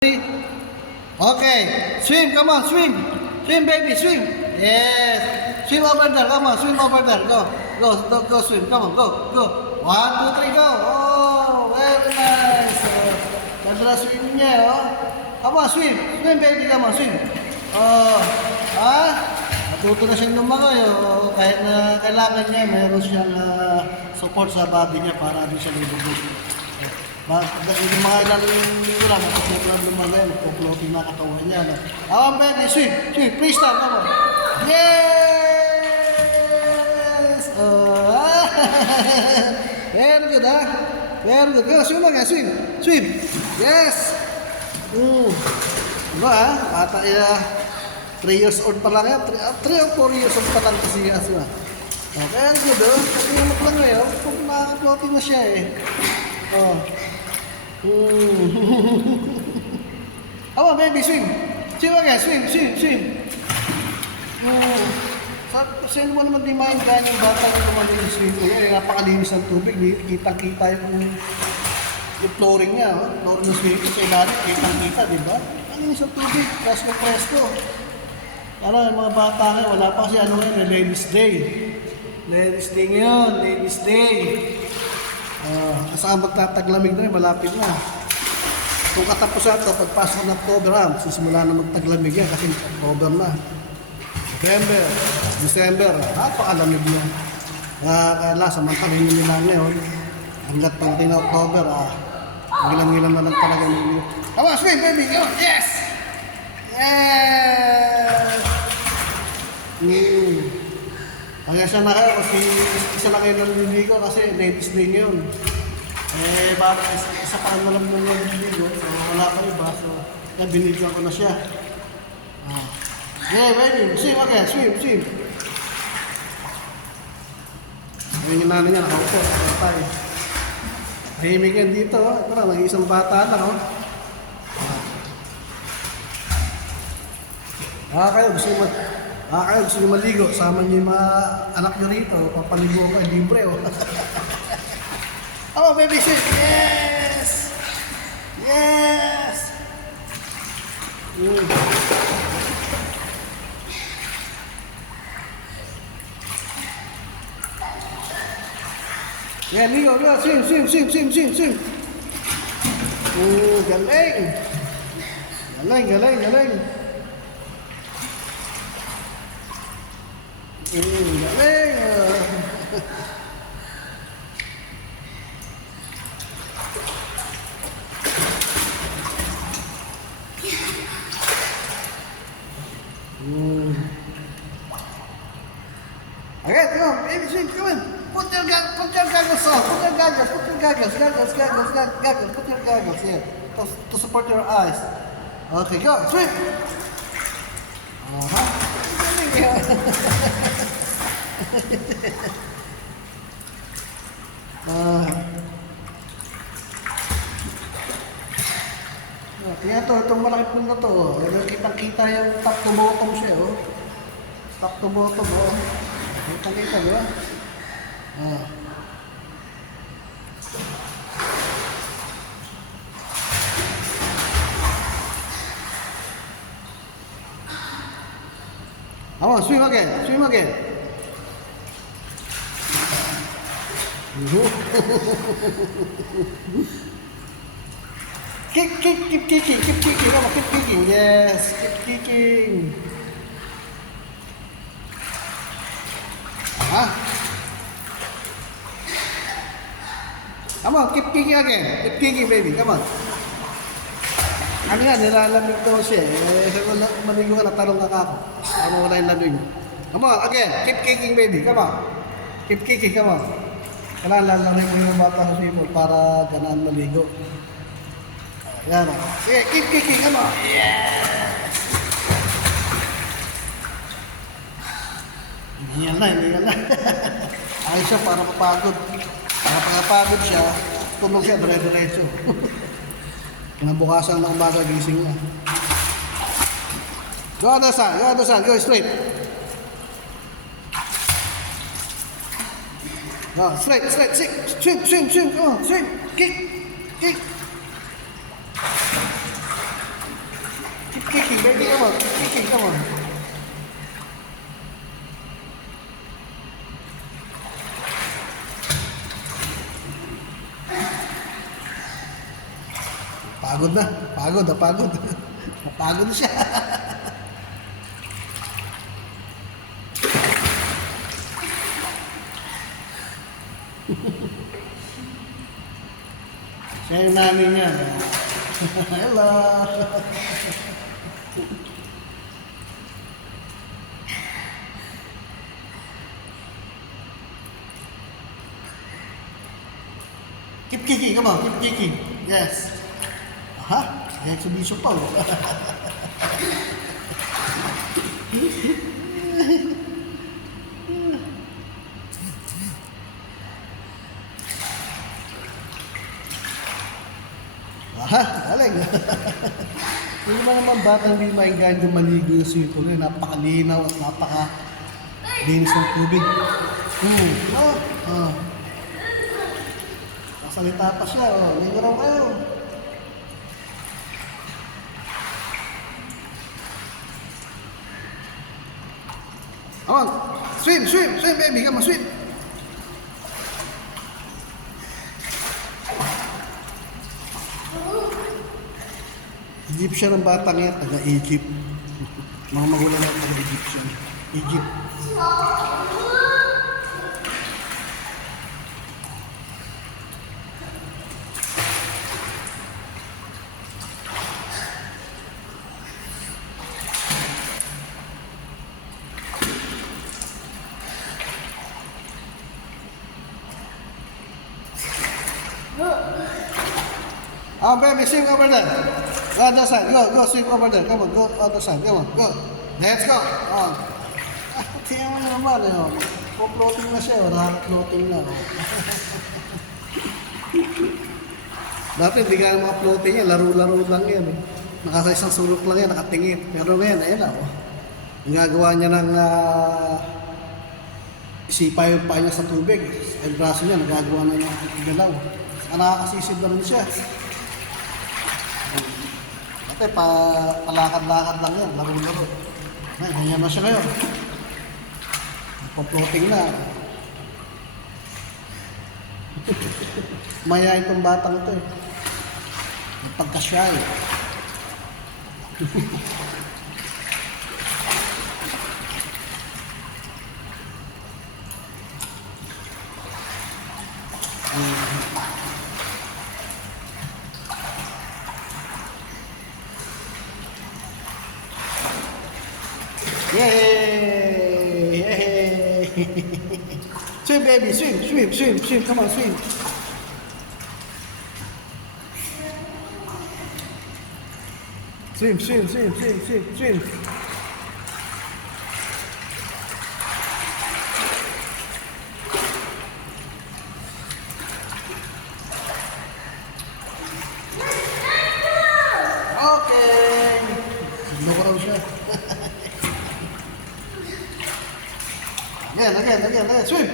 Okay, swim, come on, swim. Swim, baby, swim. Yes. Swim over there, come on, swim over there. Go, swim. Come on, go. 1, 2, 3, go. Oh, very nice. Ganda na swim niya, oh. Come on, swim. Swim, baby, come on, swim. Oh, natuto na siyang lumangoy, oh. Kahit na kailangan niya, meron siyang support sa body niya para di siya libog-libog. Yung mga ilang linggo lang, matutulog lang lumagay, magpuploating na katawan niya. Baby, swim, freestyle, come on. Yes! Very good, ha? Very good. Go, swim lang, swim. Yes! Diba, ha? Bata, 3 years old pa lang yan. 3 or 4 years old pa lang kasi yan. Very good, oh. Kasi yung maglangoy, oh. Kung nakaka-floating na siya, eh. Come on, baby, swim. Swim again, swim. Kasi mo naman di maintindihan yung bata na naman yung swim. Napakalinis ng tubig. Kitang-kita yung flooring niya. Flooring ng swimming sa ilalim. Kitang-kita, di ba? Malinis ng tubig. Presko. Yung mga bata ngayon, wala pa kasi Ladies Day. Ladies Day ngayon, Ladies Day. Kasama magtataglamig na rin, malapit na. Kung katapusan ito, pagpasok ng October, susimula na magtaglamig yan kasi October na. November, December, napakalamig na. Kaya samantalin nila ngayon, hanggat pagdating na October, ngilang-ngilang na lang talaga nila. Come on, swim, baby! Come on! Yes! Yes! Kaya siya na kayo kasi isa na kayo naliligo kasi ladies day ngayon. Bakit isa pa na lang naliligo, so wala pa iba, so binigyan ko na siya. Yeah, baby, swim again, swim. Yung nanay niya, nakaupo, tayo. Tahimik yan dito, ito na, nag-iisang bata lang, oh. Kayo, gusto nyo maligo, sama nyo yung mga anak nyo rito, papaligo kayo, libre, oh. Oh, baby, swim! Yes! Yeah, ligo, swim! Galing! Galing! Okay, come on, baby, swim, come on. Put your goggles on. Put your goggles here to support your eyes. Okay, go, swim. Kaya itong malaki pool na to, kitang-kita yung top to bottom siya, oh. Top to bottom, oh. Kitang-kita, di ba? Come on, swim again. Keep kicking. Come on, keep kicking. Yes, keep kicking. Come on, keep kicking again. Keep kicking, baby. Come on. Ano nga, nilalamig ko siya. Maligo ka na, tarong ka ako. Wala yung lamig. Come on, again. Keep kicking, baby. Come on. Keep kicking, come on. Kailangan lalangin mo yung bata sa swimming para ganaan maligo. Yan o. Sige, keep kicking, come on. Yes! Hinihan na. Ayos siya para mapagod. Para pagpagod siya, tulog siya, dire-diretso. Kinabukasan ng umaga, gising na. Go other side, go straight. Straight, swim, come on, swim, kick. kicking, baby, come on. Kicking, come on. Pagod na. Pagod. Napagod na siya. Siya yung nanay niya. Hello. Keep kicking, come on, keep kicking. Yes. Aha, may exhibition pa. Oh. Aha, galing. Hindi ba naman batang hindi maingan yung maligo yung swimming pool. Napakalinaw at napakalinis ng tubig. Salita pa siya, oh. Ligo raw kayo. Come on. Swim, baby. Come on, swim. Egyptian ang batang yan, taga-Egypt. Mga magulang na taga-Egyptian. Egypt. Oh, baby, swim over there. Go other side. Go, swim over there. Come on, go other side. Come on, go. Let's go. Oh. Tingnan mo naman, eh. Po-floating na siya. Floating na. Dati, hindi ka mga floating yan. Laro-laro lang yan. Nakasa isang sulok lang yan, nakatingin. Pero ngayon, ayun na. Ang gagawa niya ng isipa yung paa niya sa tubig. Ang braso niya, nagagawa na niya ng galaw. Nakakasisid na rin siya. Dati, palakad-lakad lang yan, laro-laro. Ay, ganyan na siya ngayon. Pa-floating na. Mayayain itong batang ito eh. Pagka-shy. Yay! Yay! Swim, baby, swim. Come on, swim. Swim. Okay. Siglo ko raw siya. Again. Swim.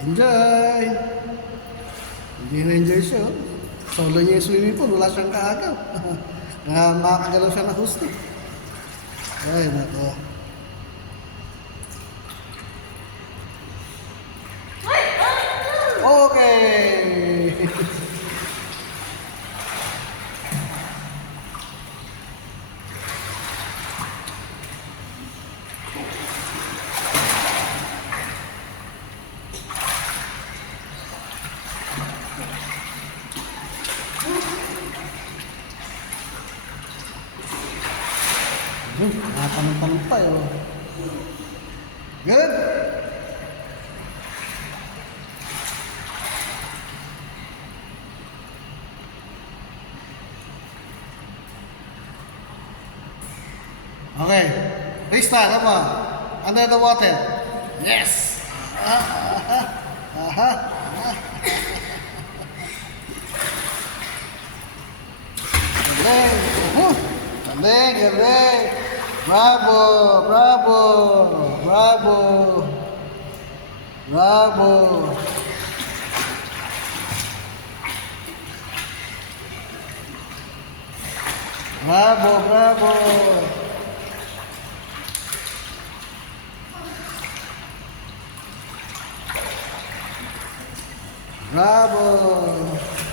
Enjoy. Hindi na-enjoy siya. Solo niya yung swimming pool, wala siyang kaagaw. Makakagalaw siya na husto. Ay, nako. Okay. Tanong-tanong pa yun. Good? Okay. Restart, come on. Under the water. Yes. Bravo! Bravo! Bravo! Bravo! Bravo! Bravo! Bravo!